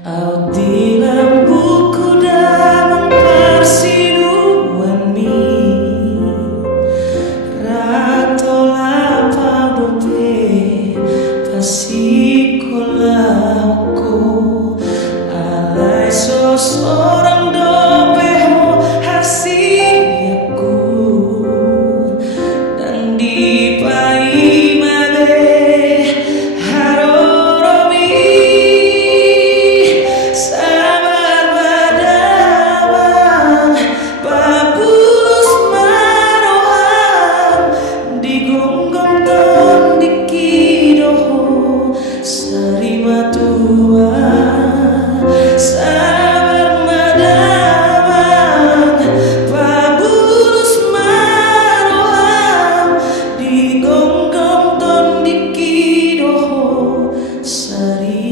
Out di lampuku dalam persiduan mi Ratola padope pasikolako Alai seseorang dopeho hasiaku Dan di pai mabe Sari